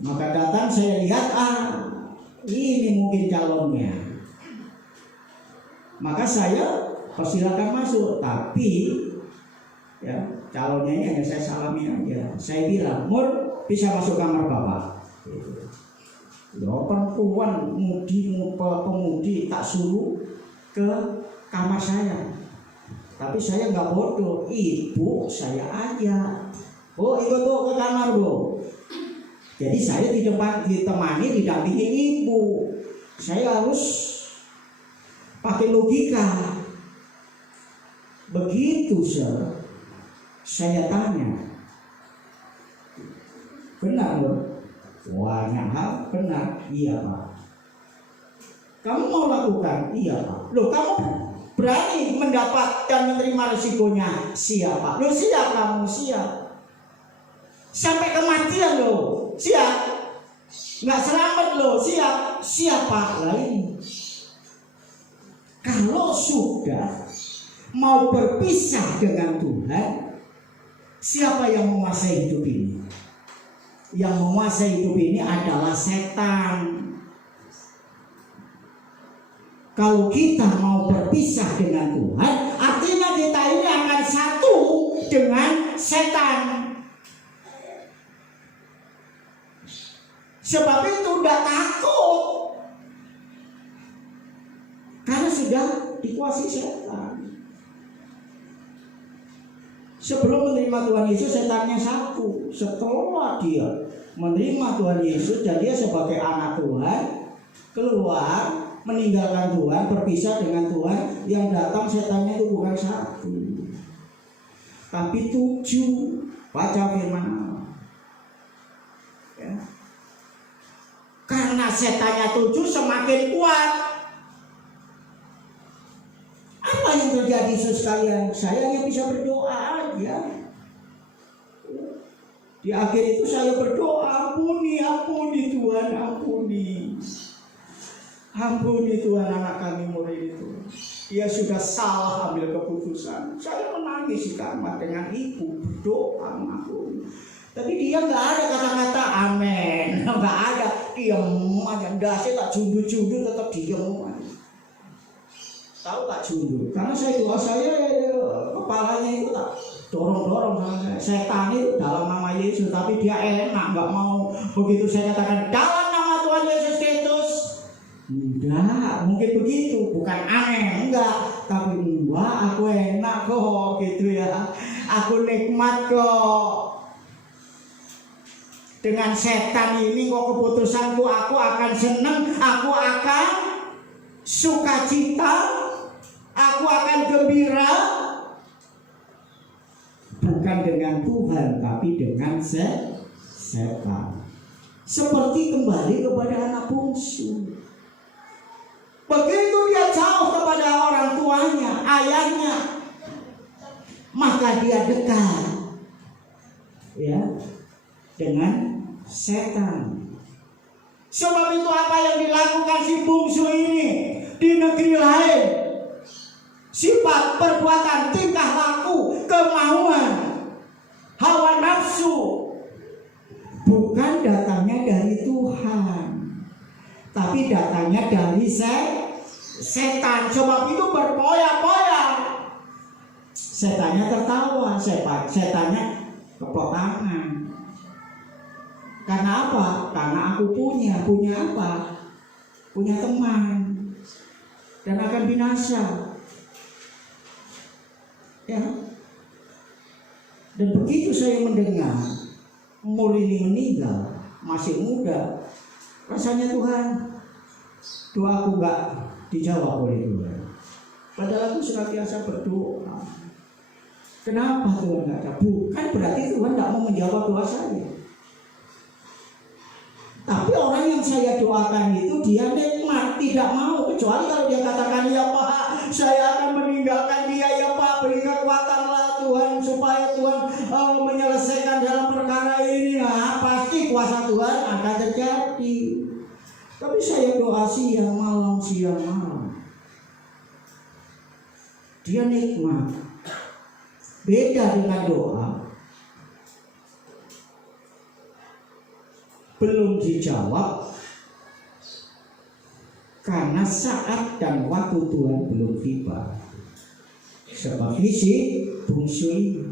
Maka datang saya lihat, ini mungkin calonnya. Maka saya persilakan masuk, tapi ya calonnya ini hanya saya salami aja. Saya bilang, Mur bisa masuk kamar Bapak. Ya perempuan pemudi tak suruh ke kamar saya. Tapi saya nggak bodoh, ibu saya aja. Oh ikut tuh ke kamar Bu. Jadi saya ditemani didampingi ibu. Saya harus pakai logika. Begitu saya tanya, benar loh? Banyak hal benar, iya Pak. Kamu mau lakukan? Iya Pak. Loh kamu berani mendapat dan menerima risikonya? Siap Pak. Loh siap, kamu siap. Sampai kematian loh, siap. Nggak selamat loh, siap. Siap Pak. Lain. Kalau sudah mau berpisah dengan Tuhan, siapa yang menguasai hidup ini? Yang menguasai hidup ini adalah setan. Kalau kita mau berpisah dengan Tuhan, artinya kita ini akan satu dengan setan. Sebab itu udah takut, karena sudah dikuasai setan. Sebelum menerima Tuhan Yesus, setannya satu. Setelah dia menerima Tuhan Yesus dan dia sebagai anak Tuhan, keluar meninggalkan Tuhan, berpisah dengan Tuhan, yang datang setannya itu bukan 1, tapi 7. Baca firman Allah. Ya. Karena setannya 7 semakin kuat. Apa yang terjadi sekalian? Saya hanya bisa berdoa aja. Di akhir itu saya berdoa, ampuni Tuhan, ampuni. Ampuni Tuhan anak kami murid itu. Dia sudah salah ambil keputusan. Saya menangis di kamar dengan ibu, berdoa mengampuni. Tapi dia nggak ada kata-kata amin, nggak ada. Diam aja, saya tak jundul-jundul tetap diam aja. Tahu tak jundul? Karena saya doa saya kepalanya itu tak dorong-dorong sama saya. Setan itu dalam nama Yesus, tapi dia enak, nggak mau. Begitu saya katakan dalam nama Tuhan Yesus Kristus, enggak, mungkin begitu, bukan aneh, enggak, tapi enggak, aku enak kok, gitu ya, aku nikmat kok. Dengan setan ini kok keputusanku, aku akan senang, aku akan sukacita, aku akan gembira, bukan dengan Tuhan, tapi dengan setan. Seperti kembali kepada anak bungsu. Begitu dia jauh kepada orang tuanya, ayahnya, maka dia dekat. ya dengan setan. Sebab itu apa yang dilakukan si bungsu ini di negeri lain, sifat, perbuatan, tingkah laku, kemauan, hawa nafsu, bukan datangnya dari Tuhan, tapi datangnya dari setan. Sebab itu berpoya-poya, setannya tertawa, setannya keplok tangan. Karena apa? Karena aku punya apa? Punya teman dan akan binasa. Ya. Dan begitu saya mendengar umur ini meninggal, masih muda, rasanya Tuhan, doaku nggak dijawab oleh Tuhan. Padahal aku senantiasa berdoa. Kenapa Tuhan nggak jawab? Bukan berarti Tuhan nggak mau menjawab doa saya. Tapi orang yang saya doakan itu dia nikmat, tidak mau, kecuali kalau dia katakan, ya Pak, saya akan meninggalkan dia, ya Pak, beri kekuatanlah Tuhan supaya Tuhan menyelesaikan dalam perkara ini. Nah, pasti kuasa Tuhan akan terjadi. Tapi saya doa siang malam. Dia nikmat. Beda dengan doa belum dijawab karena saat dan waktu Tuhan belum tiba. Seperti si bungsu ini.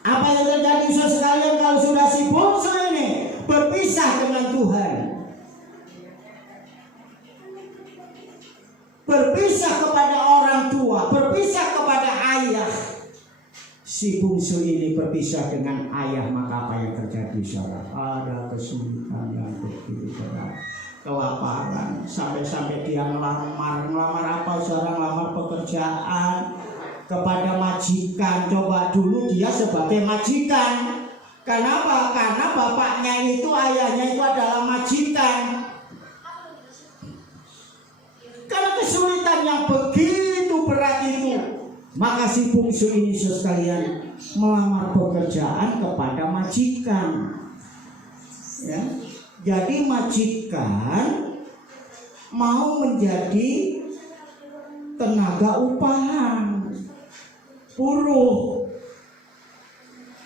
Apa yang terjadi saudara sekalian kalau sudah si bungsu ini berpisah dengan Tuhan, berpisah kepada orang tua, berpisah kepada ayah? Si bungsu ini berpisah dengan ayah, maka apa yang terjadi saudara? Ada kesulitan yang begitu berat, kelaparan, sampai dia melamar apa saudara? Melamar pekerjaan kepada majikan. Coba dulu dia sebagai majikan. Kenapa? Karena bapaknya itu, ayahnya itu adalah majikan. Karena kesulitan yang begitu berat itu, maka si bungsu ini sekalian melamar pekerjaan kepada majikan. Ya. Jadi majikan mau menjadi tenaga upahan, buruh.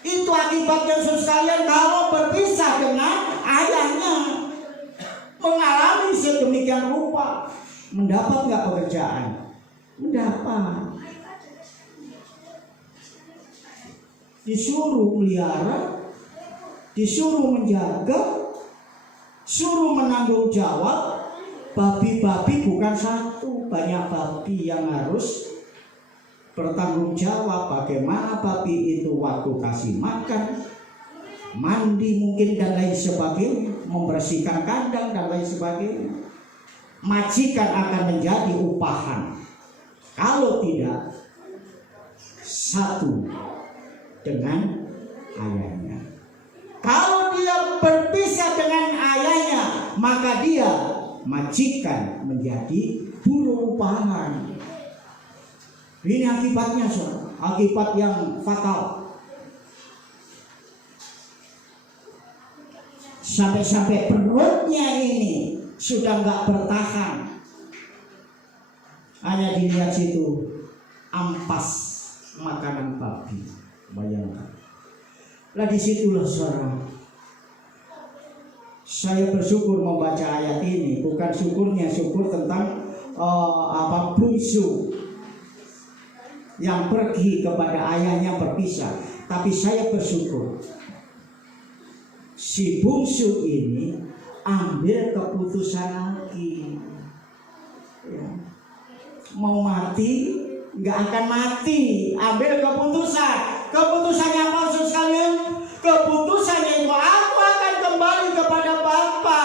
Itu akibatnya sekalian kalau berpisah dengan ayahnya, mengalami sedemikian rupa. Mendapat nggak pekerjaan? Mendapat. Disuruh melihara, disuruh menjaga, suruh menanggung jawab. Babi-babi bukan satu, banyak babi yang harus bertanggung jawab. Bagaimana babi itu waktu kasih makan, mandi mungkin dan lain sebagainya, membersihkan kandang dan lain sebagainya. Majikan akan menjadi upahan kalau tidak satu dengan ayahnya. Kalau dia berpisah dengan ayahnya, maka dia majikan menjadi buruh upahan. Ini akibatnya, akibat yang fatal. Sampai-sampai perutnya ini sudah nggak bertahan. Hanya dilihat situ ampas makanan babi. Bayangkan. Lah disitulah saudara, saya bersyukur membaca ayat ini. Bukan syukur tentang bungsu yang pergi kepada ayahnya berpisah, tapi saya bersyukur si bungsu ini ambil keputusan lagi. Ya. Mau mati nggak akan mati, ambil keputusan. Keputusannya apa saudara sekalian? Keputusannya itu aku akan kembali kepada Bapa.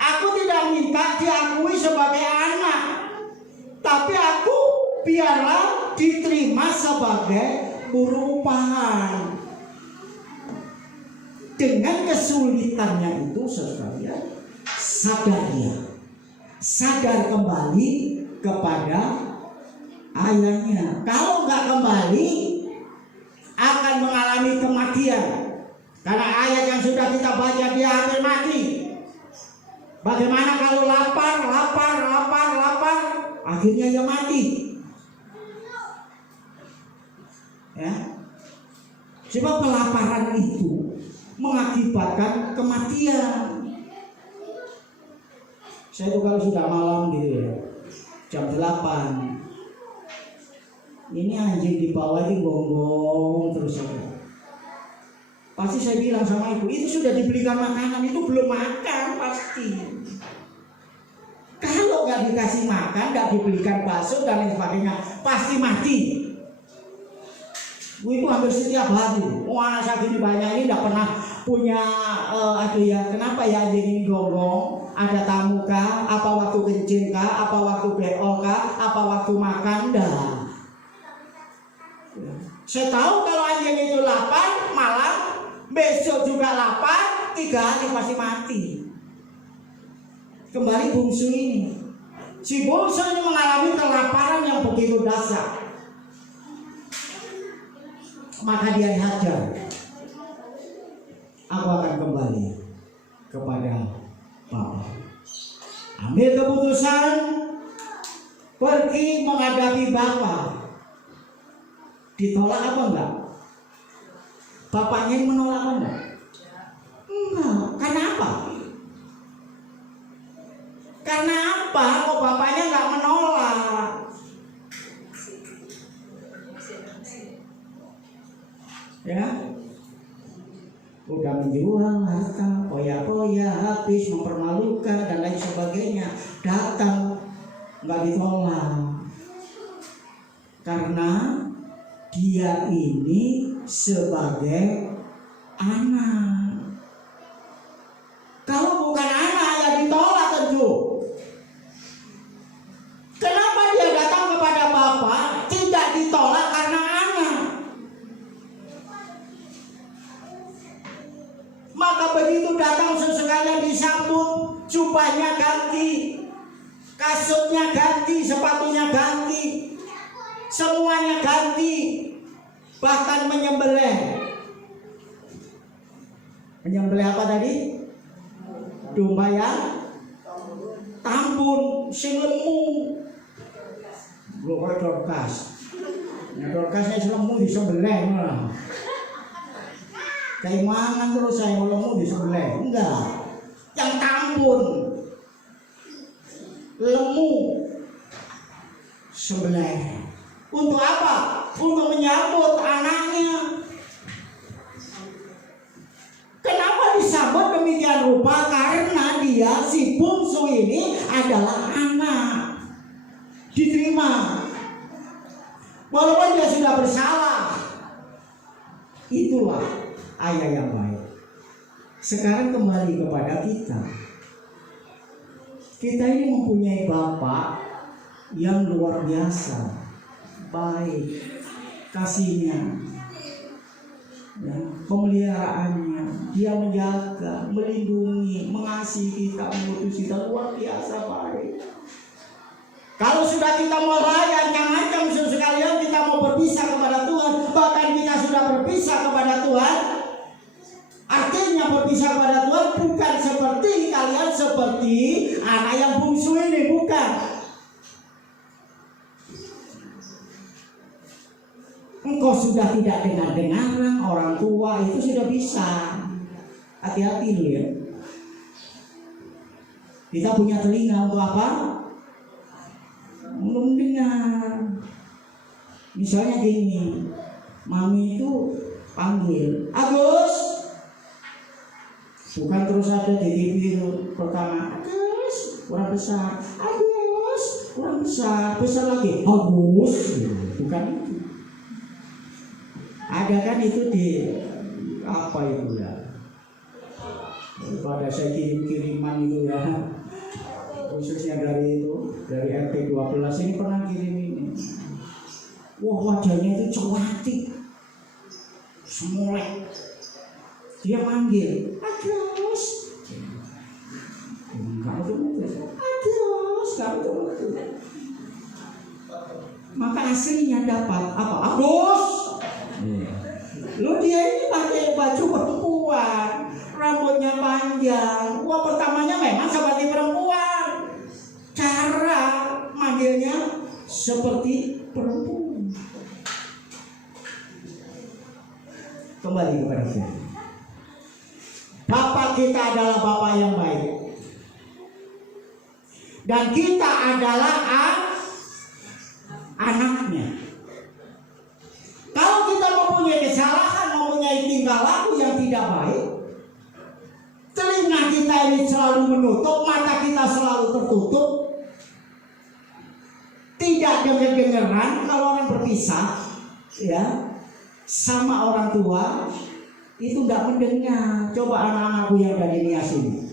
Aku tidak minta diakui sebagai anak, tapi aku biarlah diterima sebagai buruh upahan. Dengan kesulitannya itu saudara, sadar dia, sadar kembali kepada ayahnya. Kalau nggak kembali akan mengalami kematian. Karena ayat yang sudah kita baca dia hampir mati. Bagaimana kalau lapar, akhirnya ia mati. Ya. Sebab kelaparan itu mengakibatkan kematian. Saya tuh kalau sudah malam gitu ya, jam 8, ini anjing di bawah ini gonggong terus saja. Pasti saya bilang sama ibu, itu sudah dibelikan makanan, itu belum makan pasti. Kalau nggak dikasih makan, nggak dibelikan bakso dan lain sebagainya, pasti mati. Bu itu hampir setiap hari. Anak saya gini banyak ini nggak pernah punya kenapa ya anjing ini gonggong? Ada tamu kah? Apa waktu kencing kah? Apa waktu beol kah? Apa waktu makan dah? Saya tahu kalau anjing itu lapar malam, besok juga lapar, 3 hari pasti mati. Kembali bungsu ini, si bungsu ini mengalami kelaparan yang begitu dahsyat. Maka dia hajar, aku akan kembali kepada Bapa. Ambil keputusan, pergi menghadapi Bapa. Ditolak apa enggak? Bapaknya yang menolak apa enggak? Enggak. Karena apa? Karena apa kok bapaknya enggak menolak? Ya, udah menjual harta, poya-poya, habis, mempermalukan dan lain sebagainya, datang nggak ditolak karena dia ini sebagai anak. Kalau bukan anak ya ditolak tentu. Kenapa dia datang kepada Bapa tidak ditolak karena anak? Maka begitu datang sesekali disambut, jubahnya ganti, kasutnya ganti, sepatunya ganti, semuanya ganti, bahkan menyembelih. Menyembelih apa tadi? Domba yang tambun, sing lemu. Lho kok Dorcas. Nah Dorcasnya sing lemu disembelih malah. Kayak mangan terus saya lemu disembelih. Enggak. Yang tambun, lemu, sembelih. Untuk apa? Untuk menyambut anaknya. Kenapa disambut demikian rupa? Karena dia si bungsu ini adalah anak. Diterima. Walaupun dia sudah bersalah. Itulah ayah yang baik. Sekarang kembali kepada kita. Kita ini mempunyai Bapa yang luar biasa. Baik kasihnya, ya, pemeliharaannya, dia menjaga, melindungi, mengasihi kita, mengutus kita, luar biasa baik. Kalau sudah kita mulai ancang-ancang sekalian kita mau berpisah kepada Tuhan, bahkan kita sudah berpisah kepada Tuhan, artinya berpisah kepada Tuhan bukan seperti kalian seperti anak yang bungsu ini, bukan. Engkau sudah tidak dengar-dengaran orang tua itu sudah bisa. Hati-hati lu ya. Kita punya telinga untuk apa? Untuk mendengar. Misalnya gini, mami itu panggil Agus, bukan terus ada di TV itu pertama Agus kurang besar, Agus kurang besar, besar lagi Agus, bukan itu. Ada kan itu di apa itu ya? Pada saya kirim-kiriman itu ya, khususnya dari itu dari RT 12 ini pernah kirim ini. Wah wajahnya itu cantik, semolek. Dia manggil Agus, kamu tuh Agus, kamu tuh. maka aslinya dapat apa? Agus. Lo dia ini pakai baju perempuan, rambutnya panjang. Wah, pertamanya memang seperti perempuan, cara manggilnya seperti perempuan. Kembali kepada kita. Bapak kita adalah Bapak yang baik, dan kita adalah anaknya. Kalau kita mempunyai kesalahan, mempunyai tingkah laku yang tidak baik, telinga kita ini selalu menutup, mata kita selalu tertutup, tidak dengar-dengaran. Kalau orang berpisah, ya, sama orang tua itu tidak mendengar. Coba anak-anakku yang dari Nias ini,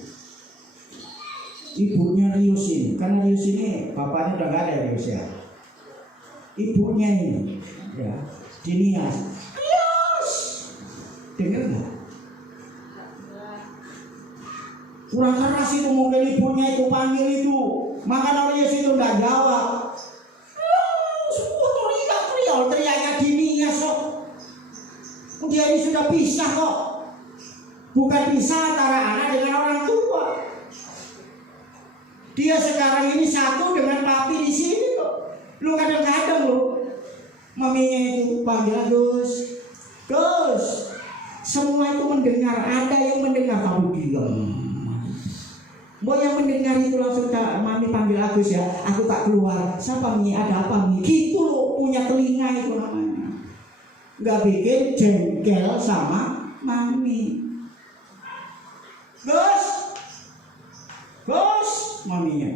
ibunya Rius ini, karena Rius ini bapaknya udah gak ada Rius ya, ibunya ini ya di Nias, Rius dengar nggak? Kurang keras itu, mungkin ibunya itu panggil itu, maka Rius itu nggak jawab. Rius, teriaknya di Nias kok. Dia ini sudah pisah kok, bukan pisah antara anak dengan orang tua. Dia sekarang ini satu dengan papi di sini kok. Lu kadang-kadang lu maminya itu panggil Gus, Gus. Semua itu mendengar, ada yang mendengar kamu diam. Mau yang mendengar itu langsung mami panggil Agus ya, aku tak keluar. Siapa Mi? Ada apa Mi? Gitu lo, punya telinga itu namanya. Nggak bikin jengkel sama mami. Gus, Gus, maminya.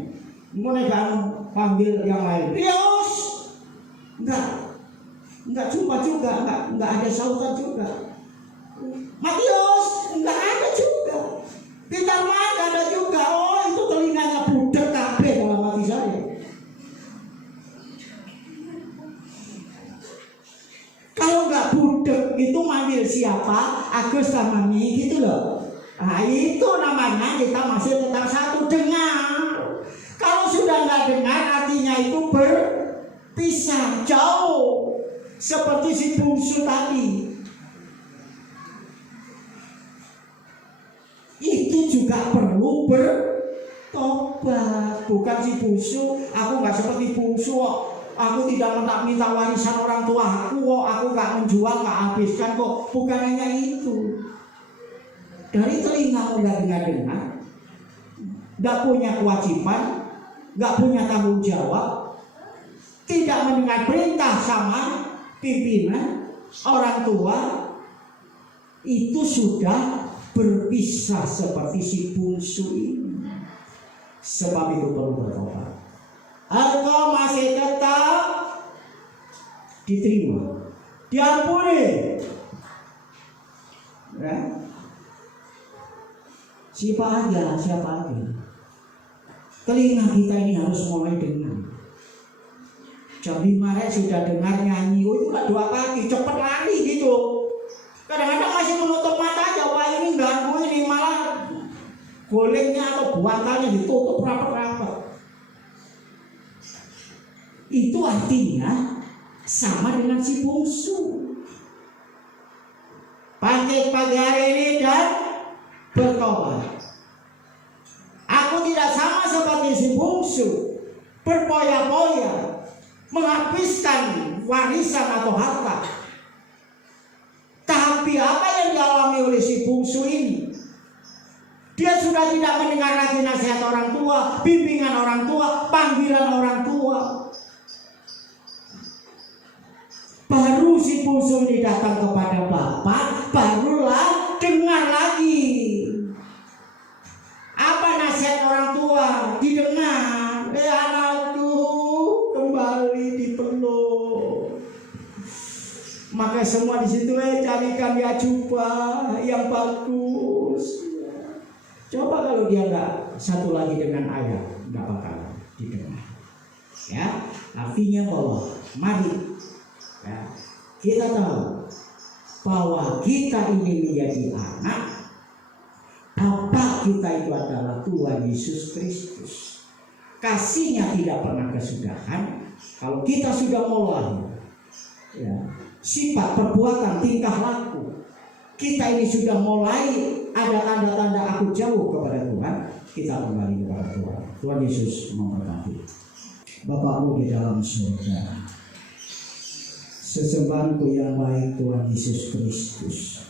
Mulai kamu panggil yang lain. Rius, nggak jumpa juga, nggak ada sautan juga. Matius, nggak ada juga. Peter Pan nggak ada juga. Oh, itu telinganya budek kabeh dalam hati saya. Kalau nggak budek itu manggil siapa? Agus sama Mami gitu loh. Nah, itu namanya kita masih tetap satu, dengar. Kalau sudah nggak dengar, artinya itu berpisah jauh. Seperti si bungsu tadi. Itu juga perlu bertobat. Bukan si bungsu, aku nggak seperti bungsu kok. Aku tidak minta warisan orang tua aku kok. Aku nggak menjual, nggak habiskan kok. Bukan hanya itu. Dari telinga udah dengar, nggak punya kewajiban, nggak punya tanggung jawab, tidak mendengar perintah sama pimpinan orang tua, itu sudah berpisah seperti si bungsu ini. Sebab itu perlu bertobat. Engkau masih tetap diterima, diampuni. Ya. Siapa aja. Telinga kita ini harus mulai dengar. Jam 5 sudah dengar nyanyi, oh itu lah 2 pagi, cepet lari gitu. Kadang-kadang masih menutup mata aja, wah ini ganggu, ini malah golengnya atau buantannya ditutup rapat-rapat. Itu artinya sama dengan si bungsu. Bangkit pagi hari ini dan bertobat. Aku tidak sama seperti si bungsu, berpoya-poya menghabiskan warisan atau harta. Tapi apa yang dialami oleh si bungsu ini? Dia sudah tidak mendengar lagi nasihat orang tua, bimbingan orang tua, panggilan orang tua. Baru si bungsu ini datang kepada bapak, barulah dengar lagi. Apa nasihat orang tua? Didengar. Anakku, kembali dipeluk. Maka semua di situ carikan dia jubah yang bagus. Coba kalau dia nggak satu lagi dengan ayah, nggak bakal didengar. Ya, artinya bahwa mari ya, kita tahu bahwa kita ini menjadi anak. Bapak kita itu adalah Tuhan Yesus Kristus. Kasihnya tidak pernah kesudahan, Kalau kita sudah mulai ya, sifat, perbuatan, tingkah laku kita ini sudah mulai ada tanda-tanda aku jauh kepada Tuhan, kita kembali kepada Tuhan. Tuhan Yesus memberkati. Bapakmu di dalam surga, sesembahanku yang baik Tuhan Yesus Kristus,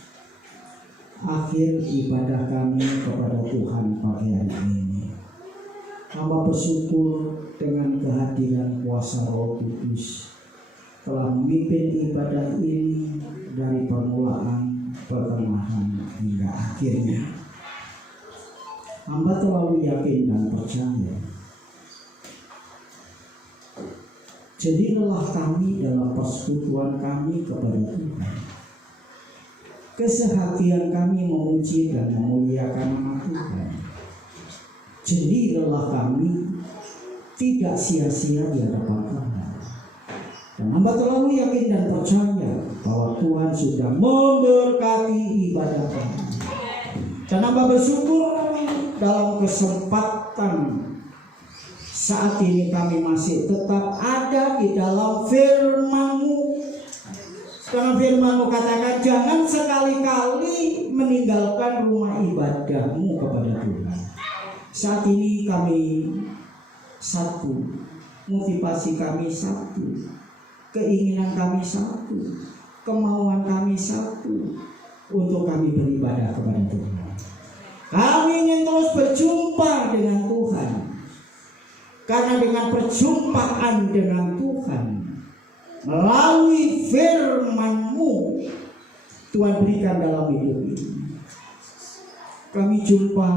akhir ibadah kami kepada Tuhan pagi hari ini, hamba bersyukur dengan kehadiran kuasa Roh Kudus telah memimpin ibadah ini dari permulaan, pertengahan hingga akhirnya. Hamba terlalu yakin dan percaya, jadilah kami dalam persekutuan kami kepada Tuhan, kesehatian kami memuji dan memuliakan nama Tuhan. Jadilah kami tidak sia-sia di hadapan Tuhan. Dan hamba terlalu yakin dan percaya bahwa Tuhan sudah memberkati ibadah kami. Dan hamba bersyukur dalam kesempatan saat ini kami masih tetap ada di dalam firman-Mu. Karena firman-Mu katakan jangan sekali-kali meninggalkan rumah ibadah-Mu kepada Tuhan. Saat ini kami satu, motivasi kami satu, keinginan kami satu, kemauan kami satu, untuk kami beribadah kepada Tuhan. Kami ingin terus berjumpa dengan Tuhan, karena dengan perjumpaan dengan Tuhan melalui firman-Mu Tuhan berikan dalam hidup ini, kami jumpa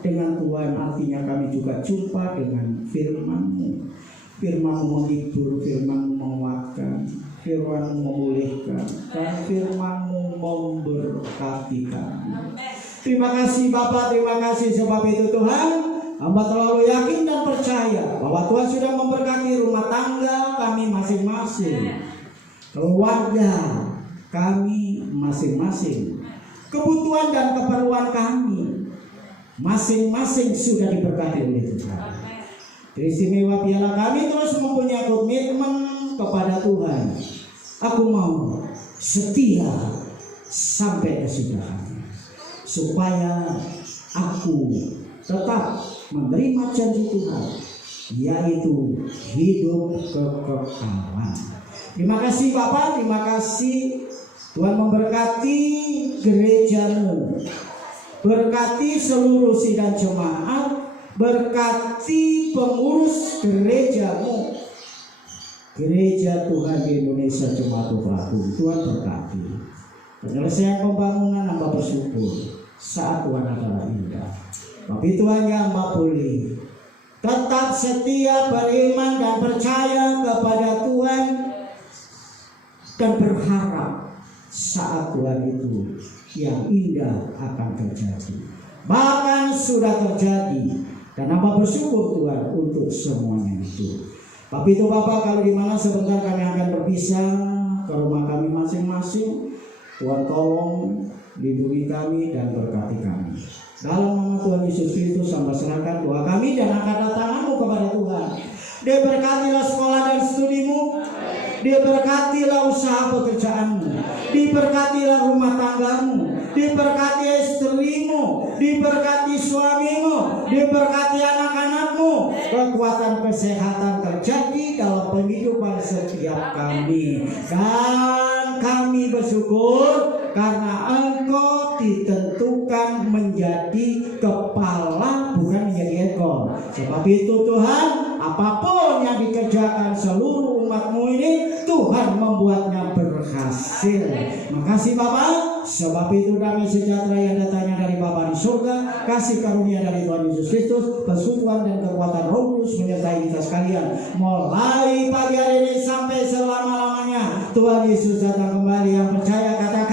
dengan Tuhan, artinya kami juga jumpa dengan firman-Mu. Firman-Mu menghibur, firman-Mu menguatkan, firman-Mu memulihkan, dan firman-Mu memberkati kami. Terima kasih Bapak, terima kasih sebab itu Tuhan, hamba terlalu yakin dan percaya bahwa Tuhan sudah memberkati rumah tangga kami masing-masing, keluarga kami masing-masing, kebutuhan dan keperluan kami masing-masing sudah diberkati oleh Tuhan. Istimewa piala kami terus mempunyai komitmen kepada Tuhan. Aku mau setia sampai kesudahan, supaya aku tetap menerima janji Tuhan, yaitu hidup kekekalan. Terima kasih Bapak, terima kasih Tuhan memberkati gereja-Mu, berkati seluruh sidang jemaat, berkati pengurus gereja-Mu, gereja Tuhan di Indonesia Jemaat Tuhan. Tuhan berkati penyelesaian pembangunan, hamba bersyukur saat Tuhan adalah indah. Tapi Tuhan yang hamba boleh tetap setia, beriman dan percaya kepada Tuhan, dan berharap saat Tuhan itu yang indah akan terjadi, bahkan sudah terjadi. Dan hamba bersyukur Tuhan untuk semuanya itu. Tapi itu Bapak, kalau di mana sebentar kami akan berpisah ke rumah kami masing-masing, Tuhan tolong lindungi kami dan berkati kami. Dalam nama Tuhan Yesus Kristus hamba serahkan doa kami dan angkat tangan-Mu kepada Tuhan. Dia berkatilah sekolah dan studimu, dia berkatilah usaha pekerjaanmu, diberkatilah rumah tanggamu, diberkati istrimu, diberkati suamimu, diberkati anak-anakmu. Kekuatan kesehatan terjadi dalam penghidupan setiap kami. Dan kami bersyukur karena Engkau ditentukan menjadi kepala, bukan menjadi ekor. Sebab itu Tuhan, apapun yang dikerjakan seluruh umat-Mu ini, Tuhan membuatnya berhasil. Makasih Bapak, sebab itu damai sejahtera yang datangnya dari Bapa di surga, kasih karunia dari Tuhan Yesus Kristus, persekutuan dan kekuatan Roh Kudus menyertai kita sekalian, mulai pagi hari ini sampai selama-lamanya. Tuhan Yesus datang kembali. Yang percaya katakan